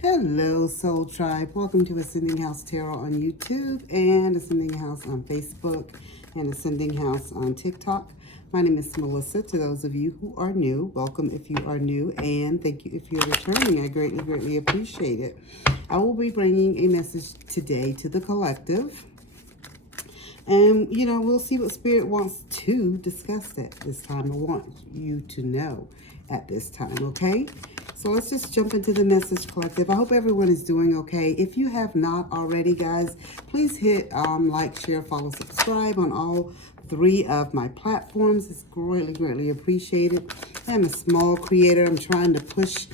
Hello, Soul Tribe. Welcome to Ascending House Tarot on YouTube and Ascending House on Facebook and Ascending House on TikTok. My name is Melissa. To those of you who are new, welcome if you are new, and thank you if you're returning. I greatly, greatly appreciate it. I will be bringing a message today to the collective. And, we'll see what Spirit wants to discuss at this time. I want you to know at this time, okay? So let's just jump into the message, collective. I hope everyone is doing okay. If you have not already, guys, please hit like, share, follow, subscribe on all three of my platforms. It's greatly, greatly appreciated. I'm a small creator. I'm trying to push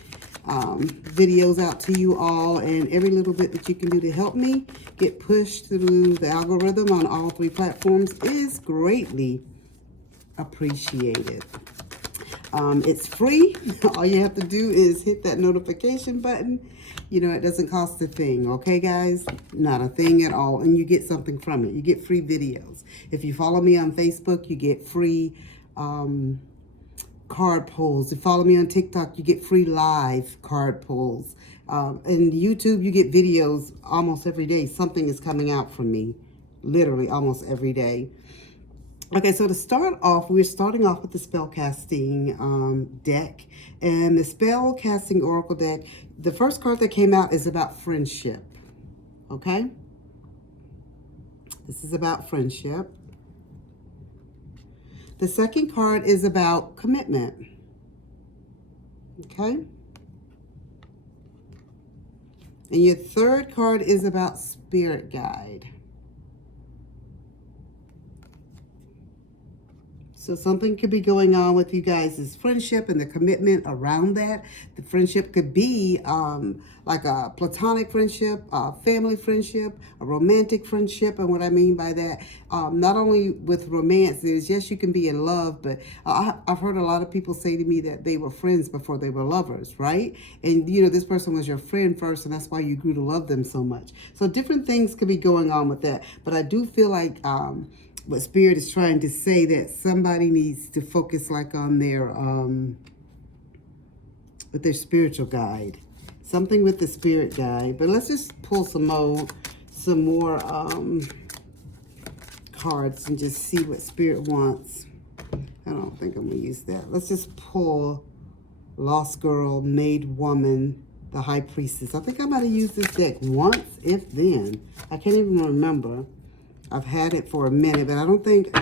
videos out to you all, and every little bit that you can do to help me get pushed through the algorithm on all three platforms is greatly appreciated. It's free. All you have to do is hit that notification button. It doesn't cost a thing, okay, guys? Not a thing at all, and you get something from it. You get free videos. If you follow me on Facebook, you get free card pulls. If you follow me on TikTok, you get free live card pulls. And YouTube, you get videos almost every day. Something is coming out from me, literally almost every day. Okay, so to start off, we're starting off with the spell casting deck. And the spell casting oracle deck, the first card that came out is about friendship. Okay? This is about friendship. The second card is about commitment. Okay? And your third card is about spirit guide. So something could be going on with you guys' friendship and the commitment around that. The friendship could be like a platonic friendship, a family friendship, a romantic friendship. And what I mean by that, not only with romance, is yes, you can be in love, but I've heard a lot of people say to me that they were friends before they were lovers, right? And, this person was your friend first, and that's why you grew to love them so much. So different things could be going on with that. But I do feel like what Spirit is trying to say, that somebody needs to focus like on their with their spiritual guide, something with the spirit guide. But let's just pull some more cards and just see what Spirit wants. I don't think I'm gonna use that. Let's just pull Lost Girl, Made Woman, the High Priestess. I think I might have used this deck once, if then. I can't even remember. I've had it for a minute, but I don't think,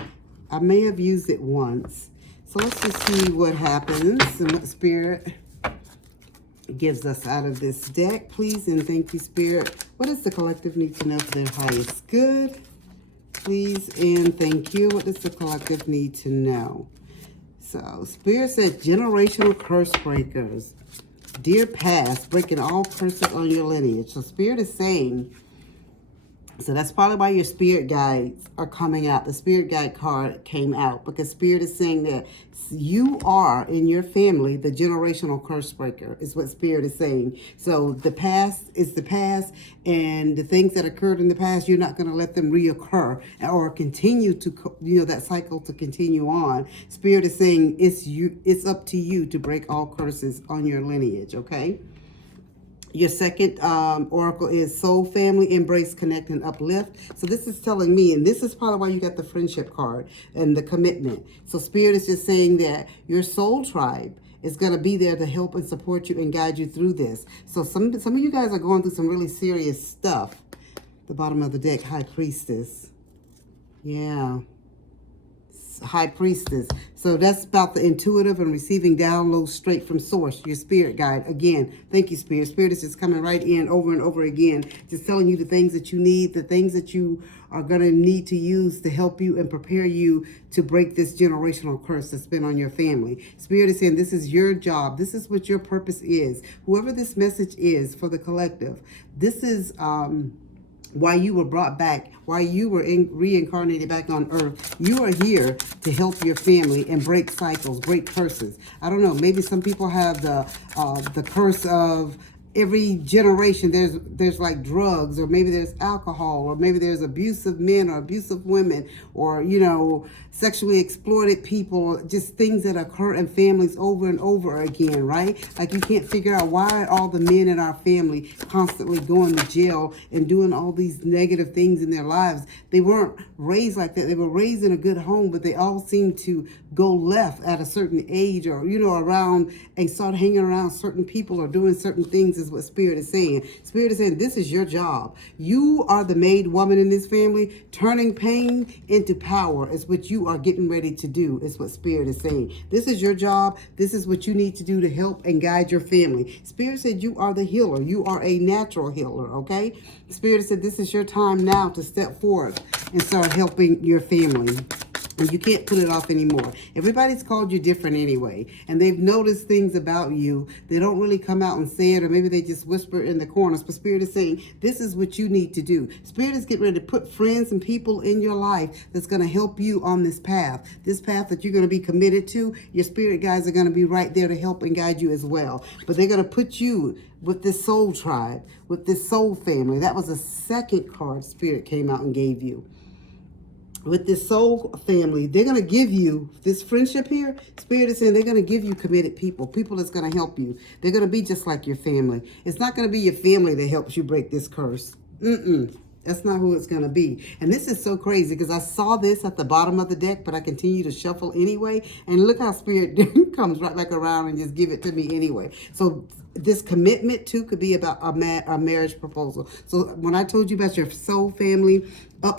I may have used it once. So let's just see what happens and what Spirit gives us out of this deck. Please and thank you, Spirit. What does the collective need to know for their highest good? Please and thank you. What does the collective need to know? So Spirit said generational curse breakers. Dear past, breaking all curses on your lineage. So Spirit is saying, so that's probably why your spirit guides are coming out. The spirit guide card came out because Spirit is saying that you are, in your family, the generational curse breaker is what Spirit is saying. So the past is the past, and the things that occurred in the past, you're not going to let them reoccur or continue to, that cycle to continue on. Spirit is saying it's up to you to break all curses on your lineage, okay? Your second oracle is Soul Family, Embrace, Connect, and Uplift. So this is telling me, and this is probably why you got the friendship card and the commitment. So Spirit is just saying that your soul tribe is going to be there to help and support you and guide you through this. So some of you guys are going through some really serious stuff. The bottom of the deck, High Priestess. Yeah. High Priestess. So that's about the intuitive and receiving downloads straight from source, your spirit guide. Again, thank you, Spirit. Spirit is just coming right in over and over again, just telling you the things that you need, the things that you are going to need to use to help you and prepare you to break this generational curse that's been on your family. Spirit is saying this is your job. This is what your purpose is. Whoever this message is for the collective, this is why you were brought back, why you were reincarnated back on earth. You are here to help your family and break cycles, break curses. I don't know, maybe some people have the curse of every generation there's like drugs, or maybe there's alcohol, or maybe there's abusive men or abusive women, or sexually exploited people, just things that occur in families over and over again, right? Like you can't figure out why all the men in our family constantly going to jail and doing all these negative things in their lives. They weren't raised like that. They were raised in a good home, but they all seem to go left at a certain age, or around, and start hanging around certain people or doing certain things, is what Spirit is saying. Spirit is saying this is your job. You are the made woman in this family. Turning pain into power is what you are getting ready to do, is what Spirit is saying. This is your job. This is what you need to do to help and guide your family. Spirit said you are the healer. You are a natural healer, okay? Spirit said this is your time now to step forward and start helping your family. And you can't put it off anymore. Everybody's called you different anyway. And they've noticed things about you. They don't really come out and say it, or maybe they just whisper in the corners. But Spirit is saying, this is what you need to do. Spirit is getting ready to put friends and people in your life that's going to help you on this path. This path that you're going to be committed to. Your spirit guides are going to be right there to help and guide you as well. But they're going to put you with this soul tribe, with this soul family. That was the second card Spirit came out and gave you. With this soul family, they're going to give you this friendship here. Spirit is saying they're going to give you committed people that's going to help you. They're going to be just like your family. It's not going to be your family that helps you break this curse. That's not who it's going to be. And this is so crazy because I saw this at the bottom of the deck, but I continue to shuffle anyway. And look how Spirit comes right back around and just give it to me anyway. So this commitment too could be about a marriage proposal. So when I told you about your soul family,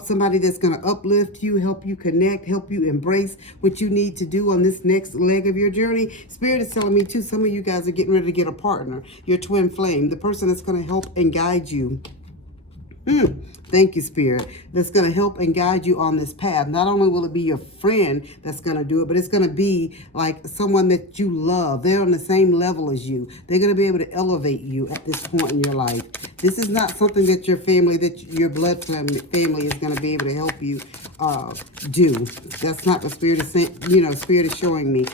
somebody that's going to uplift you, help you connect, help you embrace what you need to do on this next leg of your journey, Spirit is telling me too, some of you guys are getting ready to get a partner, your twin flame, the person that's going to help and guide you. Thank you, Spirit. That's going to help and guide you on this path. Not only will it be your friend that's going to do it, but it's going to be like someone that you love. They're on the same level as you. They're going to be able to elevate you at this point in your life. This is not something that your family, that your blood family is going to be able to help you do. That's not what Spirit is saying. Spirit is showing me.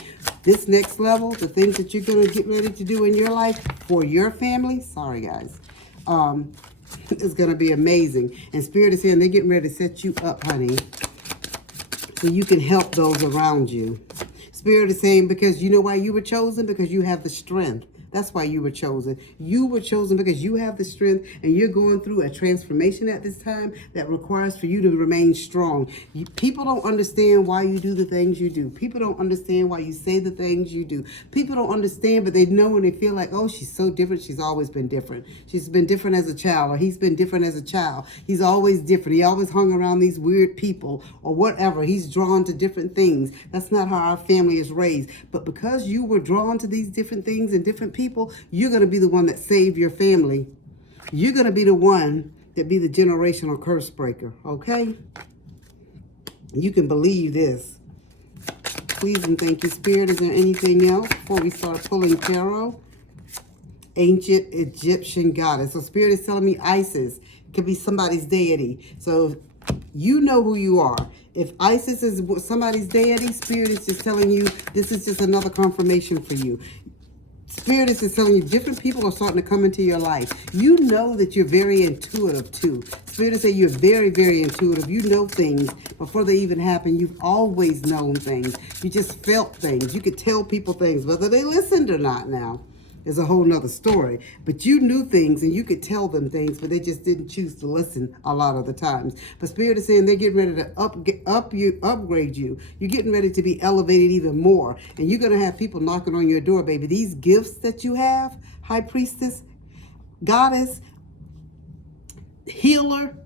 This next level, the things that you're going to get ready to do in your life for your family. Sorry, guys. It's going to be amazing. And Spirit is saying they're getting ready to set you up, honey, so you can help those around you. Spirit is saying, because you know why you were chosen? Because you have the strength. That's why you were chosen. You were chosen because you have the strength, and you're going through a transformation at this time that requires for you to remain strong. People don't understand why you do the things you do. People don't understand why you say the things you do. People don't understand, but they know and they feel like, oh, she's so different. She's always been different. She's been different as a child, or he's been different as a child. He's always different. He always hung around these weird people or whatever. He's drawn to different things. That's not how our family is raised. But because you were drawn to these different things and different people, you're going to be the one that saved your family. You're going to be the one that be the generational curse breaker, okay? You can believe this. Please and thank you, Spirit. Is there anything else before we start pulling tarot? Ancient Egyptian goddess. So Spirit is telling me Isis. It could be somebody's deity. So you know who you are. If Isis is somebody's deity, Spirit is just telling you this is just another confirmation for you. Spirit is just telling you different people are starting to come into your life. You know that you're very intuitive too. Spirit is saying you're very, very intuitive. You know things before they even happen. You've always known things. You just felt things. You could tell people things, whether they listened or not now is a whole nother story. But you knew things and you could tell them things, but they just didn't choose to listen a lot of the times. But Spirit is saying they're getting ready to upgrade you. You're getting ready to be elevated even more. And you're going to have people knocking on your door, baby. These gifts that you have, High Priestess, Goddess, Healer,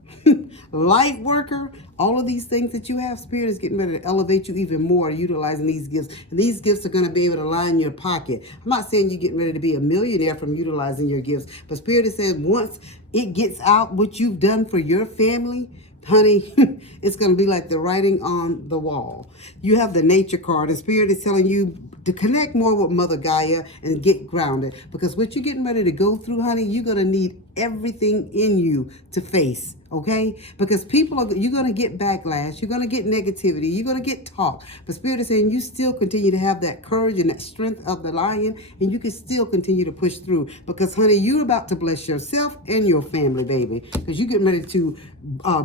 Light Worker, all of these things that you have, Spirit is getting ready to elevate you even more utilizing these gifts. And these gifts are going to be able to line your pocket. I'm not saying you're getting ready to be a millionaire from utilizing your gifts, but Spirit is saying once it gets out what you've done for your family, honey, it's going to be like the writing on the wall. You have the Nature card, and Spirit is telling you to connect more with Mother Gaia and get grounded. Because what you're getting ready to go through, honey, you're going to need everything in you to face, okay? Because you're going to get backlash, you're going to get negativity, you're going to get talk. But Spirit is saying you still continue to have that courage and that strength of the lion, and you can still continue to push through. Because, honey, you're about to bless yourself and your family, baby. Because you're getting ready to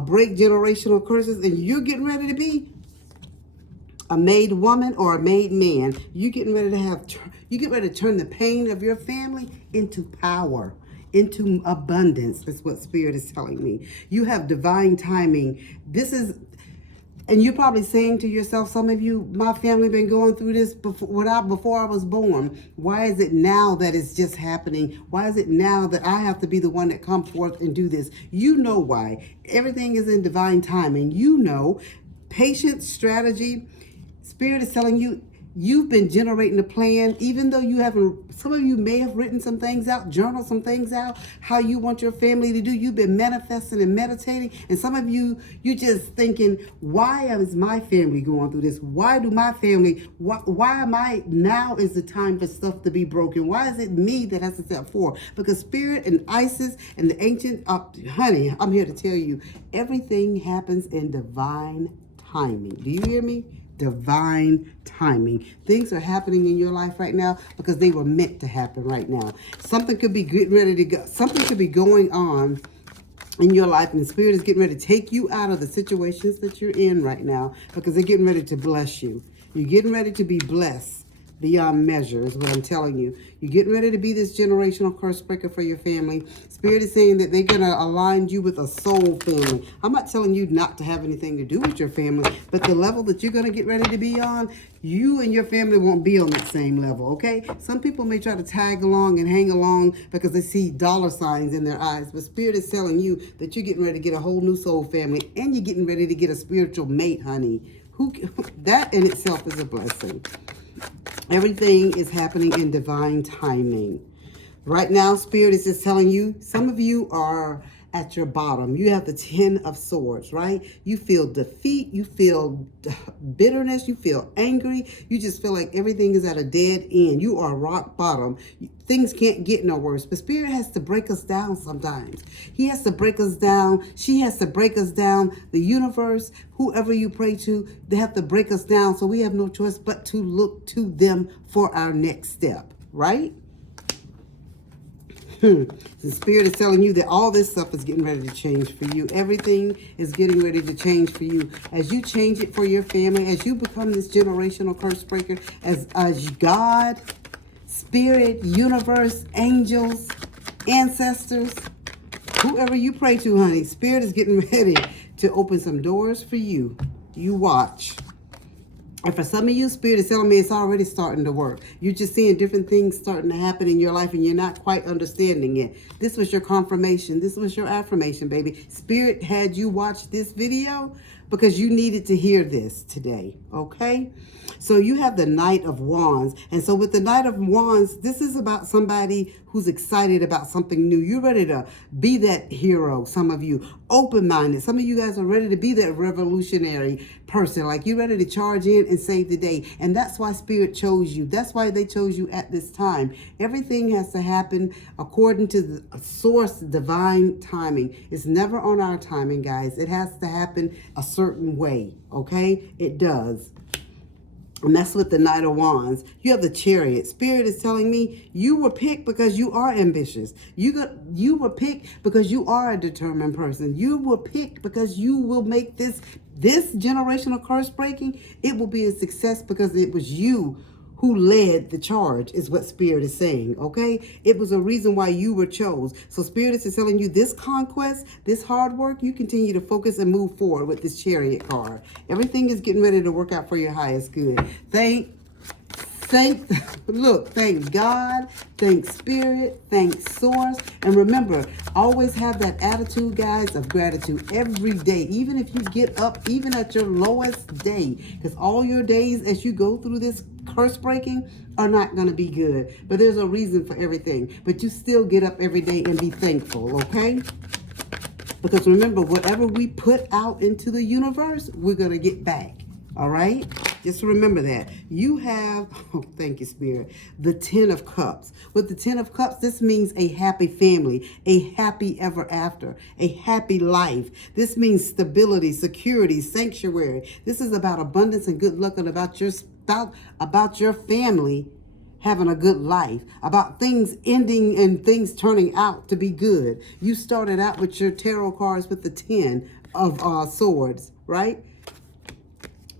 break generational curses, and you're getting ready to be a made woman or a made man. You get ready to turn the pain of your family into power, into abundance. That's what Spirit is telling me. You have divine timing. And you're probably saying to yourself, some of you, my family been going through this before I was born. Why is it now that it's just happening? Why is it now that I have to be the one that come forth and do this? You know why. Everything is in divine timing. You know, patience, strategy. Spirit is telling you, you've been generating a plan, even though you haven't. Some of you may have written some things out, journaled some things out, how you want your family to do. You've been manifesting and meditating. And some of you, you're just thinking, why is my family going through this? Why do my family, why am I, now is the time for stuff to be broken? Why is it me that has to step forward? Because Spirit and Isis and the ancient, honey, I'm here to tell you, everything happens in divine timing. Do you hear me? Divine timing. Things are happening in your life right now because they were meant to happen right now. Something could be getting ready to go. Something could be going on in your life, and the Spirit is getting ready to take you out of the situations that you're in right now because they're getting ready to bless you. You're getting ready to be blessed beyond measure is what I'm telling you. You're getting ready to be this generational curse breaker for your family. Spirit is saying that they're going to align you with a soul family. I'm not telling you not to have anything to do with your family, but the level that you're going to get ready to be on, you and your family won't be on that same level, okay? Some people may try to tag along and hang along because they see dollar signs in their eyes, but Spirit is telling you that you're getting ready to get a whole new soul family, and you're getting ready to get a spiritual mate, honey. That in itself is a blessing. Everything is happening in divine timing. Right now, Spirit is just telling you, some of you are at your bottom. You have the 10 of swords, right? You feel defeat. You feel bitterness. You feel angry. You just feel like everything is at a dead end. You are rock bottom. Things can't get no worse. But Spirit has to break us down sometimes. He has to break us down. She has to break us down. The universe, whoever you pray to, they have to break us down. So we have no choice but to look to them for our next step, right? The Spirit is telling you that all this stuff is getting ready to change for you. Everything is getting ready to change for you. As you change it for your family, as you become this generational curse breaker, as God, Spirit, universe, angels, ancestors, whoever you pray to, honey, Spirit is getting ready to open some doors for you. You watch. And for some of you, Spirit is telling me it's already starting to work. You're just seeing different things starting to happen in your life and you're not quite understanding it. This was your confirmation. This was your affirmation, baby. Spirit had you watch this video because you needed to hear this today, okay? So you have the Knight of Wands. And so with the Knight of Wands, this is about somebody who's excited about something new. You're ready to be that hero, some of you. Open-minded. Some of you guys are ready to be that revolutionary person. Like you're ready to charge in and save the day. And that's why Spirit chose you. That's why they chose you at this time. Everything has to happen according to the source divine timing. It's never on our timing, guys. It has to happen a certain way, okay? It does. And that's with the Knight of Wands. You have the Chariot. Spirit is telling me you were picked because you are ambitious. You were picked because you are a determined person. You were picked because you will make this generational curse breaking. It will be a success because it was you who led the charge, is what Spirit is saying, okay? It was a reason why you were chose. So Spirit is telling you this conquest, this hard work, you continue to focus and move forward with this Chariot card. Everything is getting ready to work out for your highest good. Thank God, thank Spirit, thank Source. And remember, always have that attitude, guys, of gratitude every day. Even if you get up, even at your lowest day, because all your days as you go through this curse breaking are not going to be good. But there's a reason for everything. But you still get up every day and be thankful, okay? Because remember, whatever we put out into the universe, we're going to get back, all right? Just remember that. You have, oh, thank you, Spirit, the 10 of Cups. With the 10 of Cups, this means a happy family, a happy ever after, a happy life. This means stability, security, sanctuary. This is about abundance and good luck, and about your family having a good life, about things ending and things turning out to be good. You started out with your tarot cards with the 10 of swords, right?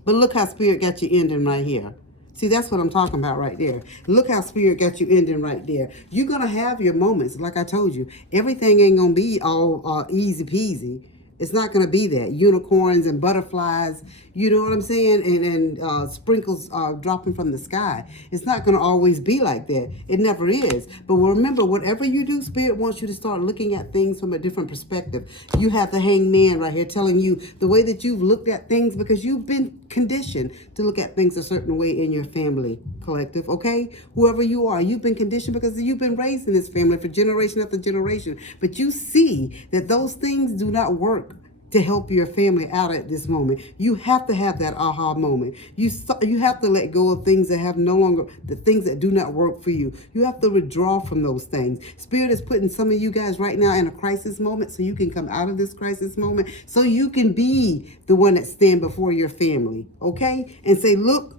But look how Spirit got you ending right here. See, that's what I'm talking about right there. Look how Spirit got you ending right there. You're going to have your moments. Like I told you, everything ain't going to be all easy peasy. It's not going to be that. Unicorns and butterflies, you know what I'm saying? And sprinkles dropping from the sky. It's not going to always be like that. It never is. But remember, whatever you do, Spirit wants you to start looking at things from a different perspective. You have the Hangman right here telling you the way that you've looked at things, because you've been conditioned to look at things a certain way in your family collective, okay? Whoever you are, you've been conditioned because you've been raised in this family for generation after generation. But you see that those things do not work to help your family out at this moment. You have to have that aha moment. You have to let go of things that have no longer, the things that do not work for you. You have to withdraw from those things. Spirit is putting some of you guys right now in a crisis moment so you can come out of this crisis moment, so you can be the one that stand before your family, okay? And say, look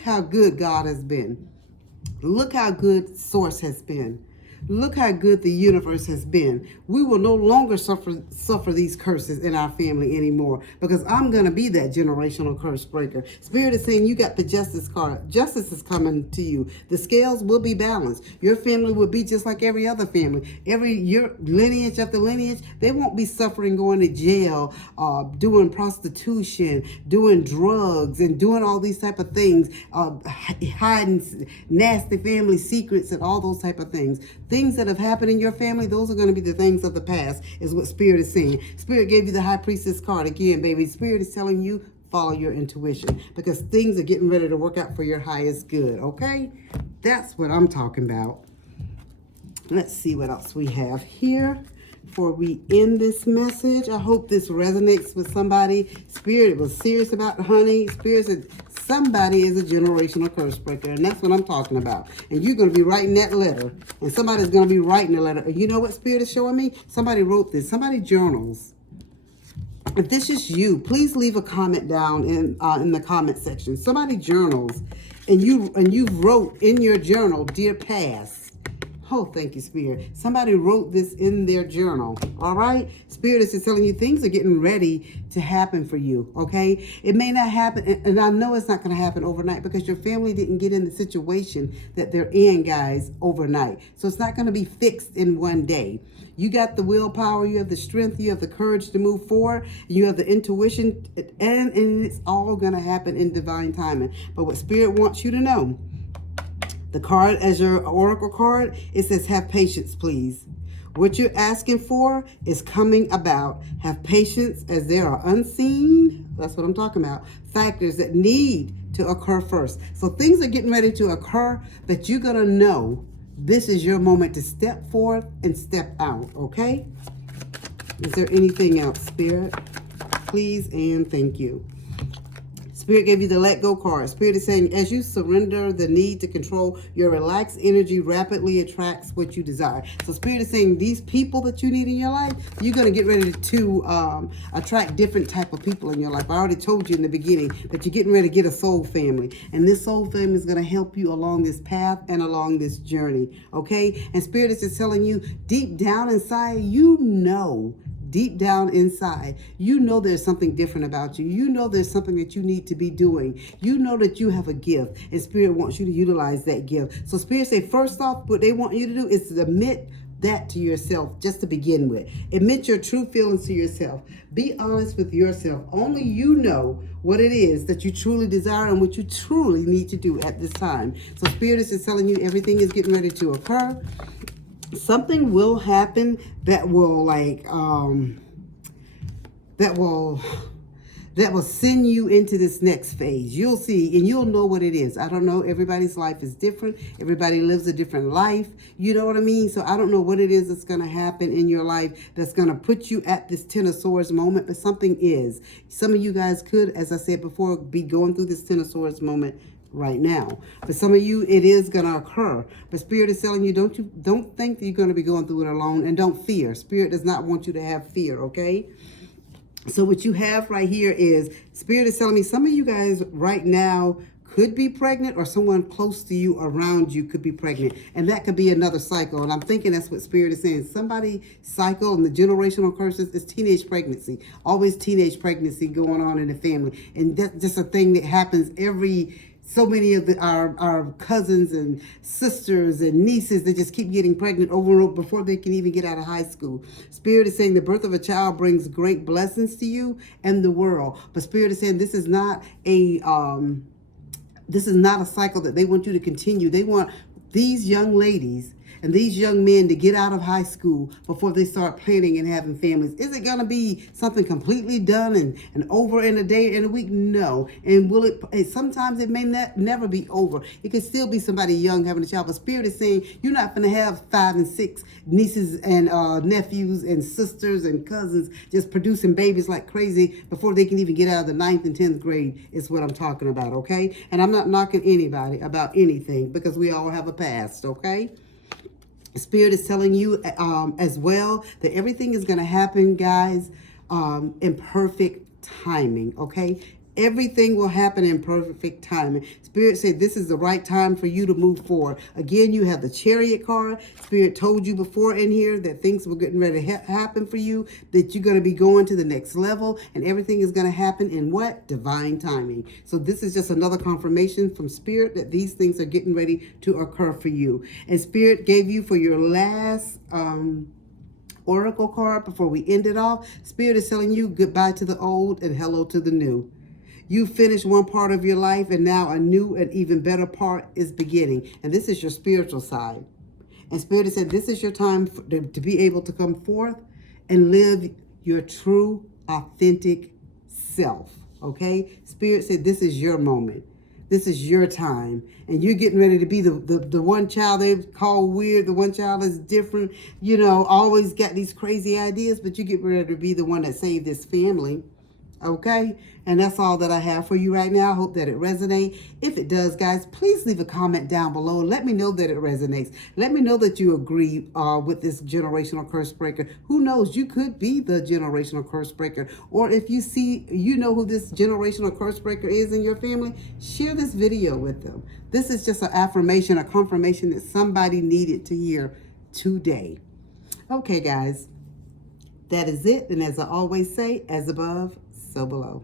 how good God has been. Look how good Source has been. Look how good the universe has been. We will no longer suffer these curses in our family anymore, because I'm going to be that generational curse breaker. Spirit is saying you got the Justice card. Justice is coming to you. The scales will be balanced. Your family will be just like every other family. Your lineage after lineage, they won't be suffering, going to jail, doing prostitution, doing drugs, and doing all these type of things, hiding nasty family secrets and all those type of things. Things that have happened in your family, those are going to be the things of the past, is what Spirit is saying. Spirit gave you the High Priestess card again, baby. Spirit is telling you, follow your intuition, because things are getting ready to work out for your highest good, okay? That's what I'm talking about. Let's see what else we have here before we end this message. I hope this resonates with somebody. Spirit was serious about honey. Spirit said somebody is a generational curse breaker, and that's what I'm talking about. And you're going to be writing that letter, and somebody's going to be writing a letter. And you know what Spirit is showing me? Somebody wrote this. Somebody journals. If this is you, please leave a comment down in the comment section. Somebody journals, and you wrote in your journal, "Dear Past." Oh, thank you, Spirit. Somebody wrote this in their journal, all right? Spirit is just telling you things are getting ready to happen for you, okay? It may not happen, and I know it's not going to happen overnight, because your family didn't get in the situation that they're in, guys, overnight. So it's not going to be fixed in one day. You got the willpower, you have the strength, you have the courage to move forward, you have the intuition, and it's all going to happen in divine timing. But what Spirit wants you to know, the card as your oracle card, it says, have patience, please. What you're asking for is coming about. Have patience, as there are unseen, that's what I'm talking about, factors that need to occur first. So things are getting ready to occur, but you're going to know this is your moment to step forth and step out, okay? Is there anything else, Spirit? Please and thank you. Spirit gave you the Let Go card. Spirit is saying, as you surrender the need to control, your relaxed energy rapidly attracts what you desire. So Spirit is saying, these people that you need in your life, you're going to get ready to attract different type of people in your life. I already told you in the beginning that you're getting ready to get a soul family. And this soul family is going to help you along this path and along this journey. Okay? And Spirit is just telling you, deep down inside, you know, deep down inside, you know there's something different about you. You know there's something that you need to be doing. You know that you have a gift, and Spirit wants you to utilize that gift. So Spirit say, first off, what they want you to do is to admit that to yourself, just to begin with. Admit your true feelings to yourself. Be honest with yourself. Only you know what it is that you truly desire and what you truly need to do at this time. So Spirit is just telling you everything is getting ready to occur. Something will happen that will that will send you into this next phase. You'll see and you'll know what it is. I don't know. Everybody's life is different. Everybody lives a different life. You know what I mean? So I don't know what it is that's going to happen in your life that's going to put you at this Ten of Swords moment, but something is. Some of you guys could, as I said before, be going through this Ten of Swords moment right now. For some of you, it is going to occur. But Spirit is telling you, don't think that you're going to be going through it alone, and don't fear. Spirit does not want you to have fear, okay? So what you have right here is, Spirit is telling me some of you guys right now could be pregnant, or someone close to you around you could be pregnant. And that could be another cycle. And I'm thinking that's what Spirit is saying. Somebody cycle, and the generational curses is teenage pregnancy. Always teenage pregnancy going on in the family. And that's just a thing that happens so many of our cousins and sisters and nieces that just keep getting pregnant over and over before they can even get out of high school. Spirit is saying the birth of a child brings great blessings to you and the world. But Spirit is saying this is not a cycle that they want you to continue. They want these young ladies and these young men to get out of high school before they start planning and having families. Is it going to be something completely done and over in a day, in a week? No. And will it, sometimes it may never be over. It could still be somebody young having a child. But Spirit is saying you're not going to have 5 and 6 nieces and nephews and sisters and cousins just producing babies like crazy before they can even get out of the 9th and 10th grade is what I'm talking about, okay? And I'm not knocking anybody about anything because we all have a past, okay? Spirit is telling you as well that everything is going to happen, guys, in perfect timing, okay? Everything will happen in perfect timing. Spirit said this is the right time for you to move forward. Again, you have the Chariot card. Spirit told you before in here that things were getting ready to happen for you, that you're going to be going to the next level, and everything is going to happen in what? Divine timing. So this is just another confirmation from Spirit that these things are getting ready to occur for you. And Spirit gave you for your last oracle card before we end it off. Spirit is telling you goodbye to the old and hello to the new. You finished one part of your life, and now a new and even better part is beginning. And this is your spiritual side. And Spirit has said this is your time to be able to come forth and live your true, authentic self. Okay? Spirit said this is your moment. This is your time. And you're getting ready to be the one child they call weird, the one child that's different, you know, always got these crazy ideas, but you get ready to be the one that saved this family. Okay, and that's all that I have for you right now. I hope that it resonates. If it does, guys, please leave a comment down below. Let me know that it resonates. Let me know that you agree with this generational curse breaker. Who knows? You could be the generational curse breaker. Or if you know who this generational curse breaker is in your family, share this video with them. This is just an affirmation, a confirmation that somebody needed to hear today. Okay, guys, that is it. And as I always say, as above, so below.